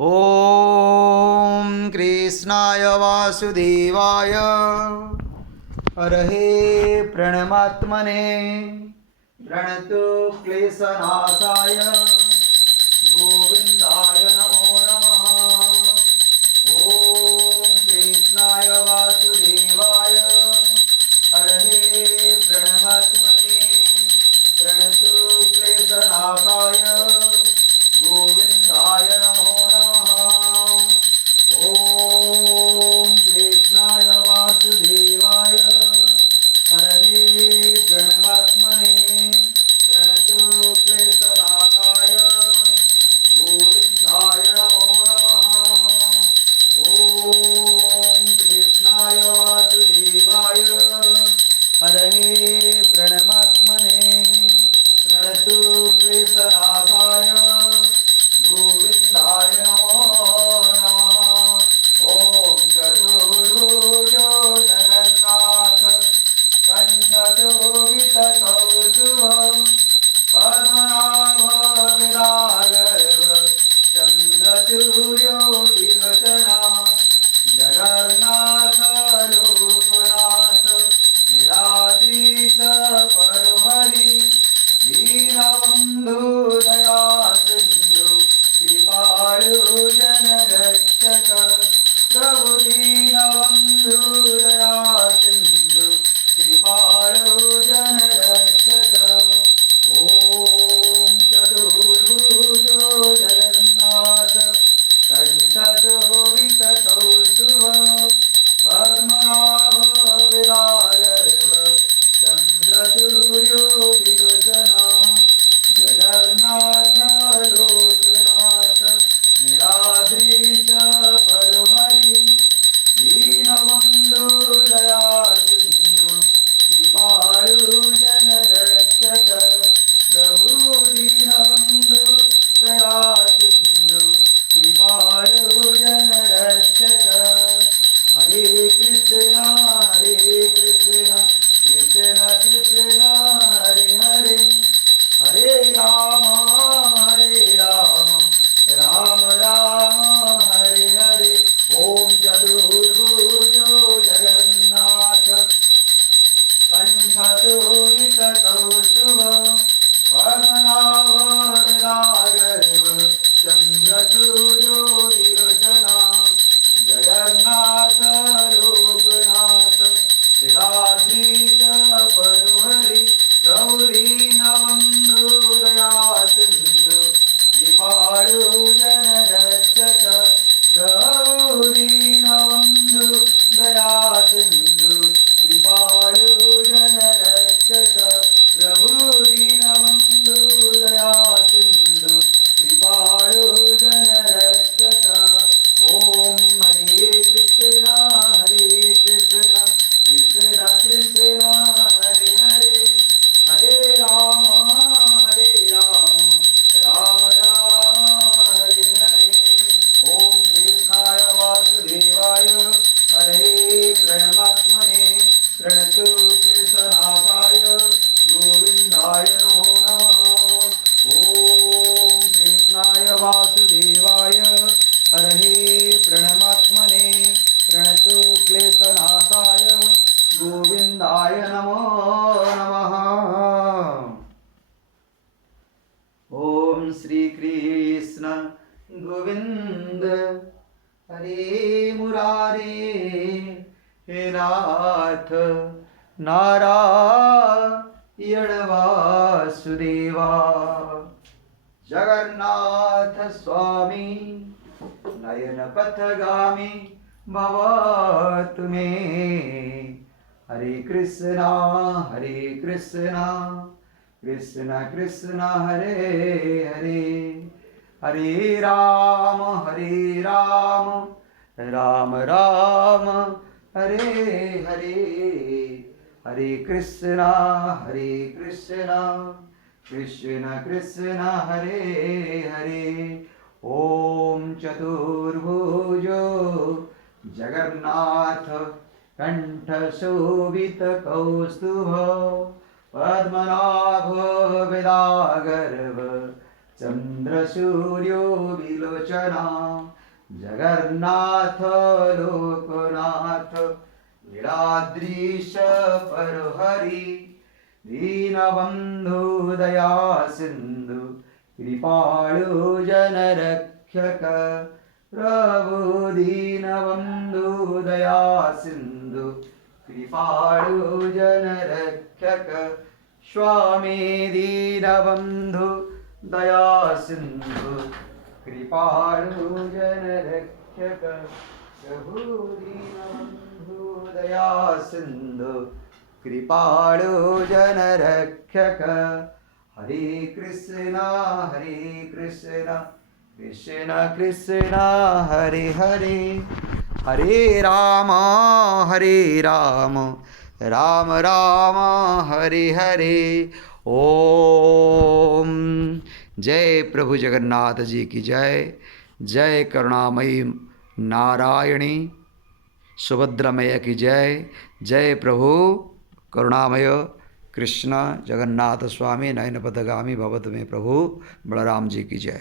ॐ कृष्णाय वासुदेवाय हरहे प्रणमात्मने प्रणतो क्लेशनाशाय गोविन्दाय नमो नमः। ॐ कृष्णाय वासुदेवाय हरहे प्रणमात्मने प्रणतो क्लेशनाशाय गोविन्दाय नमो नमः। ॐ कृष्णाय वासुदेवाय हरहे प्रणमात्मने प्रणतो क्लेशनाशाय गोविन्दाय नमो नमः। ॐ कृष्णाय वासुदेवाय हरहे प्रणमात्मने प्रणतो क्लेशनाशाय गोविन्दाय नमो नमः। ॐ चतुर्भुजो जगन्नाथ कण्ठशोभितकौस्तुभं पद्मनाभो विराजः चन्द्रसूर्यो विलोचना जगन्नाथ लोकनाथ नीलाद्रीश परहरि दीनबन्धु दया सिन्धु कृपालु जनरक्षक प्रभु दीनबन्धु दया सिन्धु कृपालु जनरक्षक। ॐ चतुर्भुजो जगन्नाथ कण्ठशोभितकौस्तुभं पद्मनाभो विराजः चन्द्रसूर्यो विलोचना जगन्नाथ लोकनाथ नीलाद्रीश परहरि दीनबन्धु दया सिन्धु कृपालु जनरक्षक प्रभु दीनबन्धु दया सिन्धु कृपालु जनरक्षक। हरे कृष्णा कृष्ण कृष्ण हरे हरे हरे राम राम राम हरे हरे। ॐ चतुर्भुजो जगन्नाथ कण्ठशोभितकौस्तुभं पद्मनाभो विराजः चन्द्रसूर्यो विलोचना जगन्नाथ लोकनाथ नीलाद्रीश परहरि गौरीनबन्धु दया सिन्धु कृपालु जनरक्षक गौरीनबन्धु दया सिन्धु कृपालु जनरक्षक प्रभु दीनबन्धु दया सिन्धु कृपालु जनरक्षक। ॐ हरे कृष्ण कृष्ण कृष्ण हरे हरे हरे राम राम राम हरे हरे। ॐ कृष्णाय वासुदेवाय हरहे प्रणमात्मने प्रणतो क्लेशनाशाय गोविन्दाय नमो नमः। ॐ कृष्णाय वासुदेवाय हरहे प्रणमात्मने प्रणतो क्लेशनाशाय गोविन्दाय नमो नमः। ॐ श्री कृष्ण गोविन्द हरे मुरारे हे नाथ नारायण वासुदेवा जगन्नाथ स्वामी नयन पथगामी भव तुमे। हरे कृष्णा कृष्ण कृष्ण हरे हरे हरे राम राम राम हरे हरे हरे कृष्णा कृष्ण कृष्ण हरे हरे। ॐ चतुर्भुजो जगन्नाथ कण्ठशोभितकौस्तुभं पद्मनाभो विराजः चन्द्रसूर्यो विलोचना जगन्नाथ लोकनाथ लीलाद्रीश परहरि दीनबन्धु दया सिन्धु कृपाळु जनरक्षक प्रभु दीनबन्धु दया सिन्धु कृपाळु जनरक्षक स्वामी दीनबन्धु दया सिन्धु कृपाळु जनरक्षक प्रभु दीनबन्धु दया सिन्धु कृपाळु जनरक्षक हरे कृष्ण कृष्ण कृष्ण हरे हरे हरे राम राम राम हरे हरे ओम। जय प्रभु जगन्नाथ जी की जय। जय करुणामयी नारायणी सुभद्रामैया की जय। जय प्रभु करुणामय कृष्ण जगन्नाथ स्वामी नयन पथगामी भवत में प्रभु बलराम जी की जय।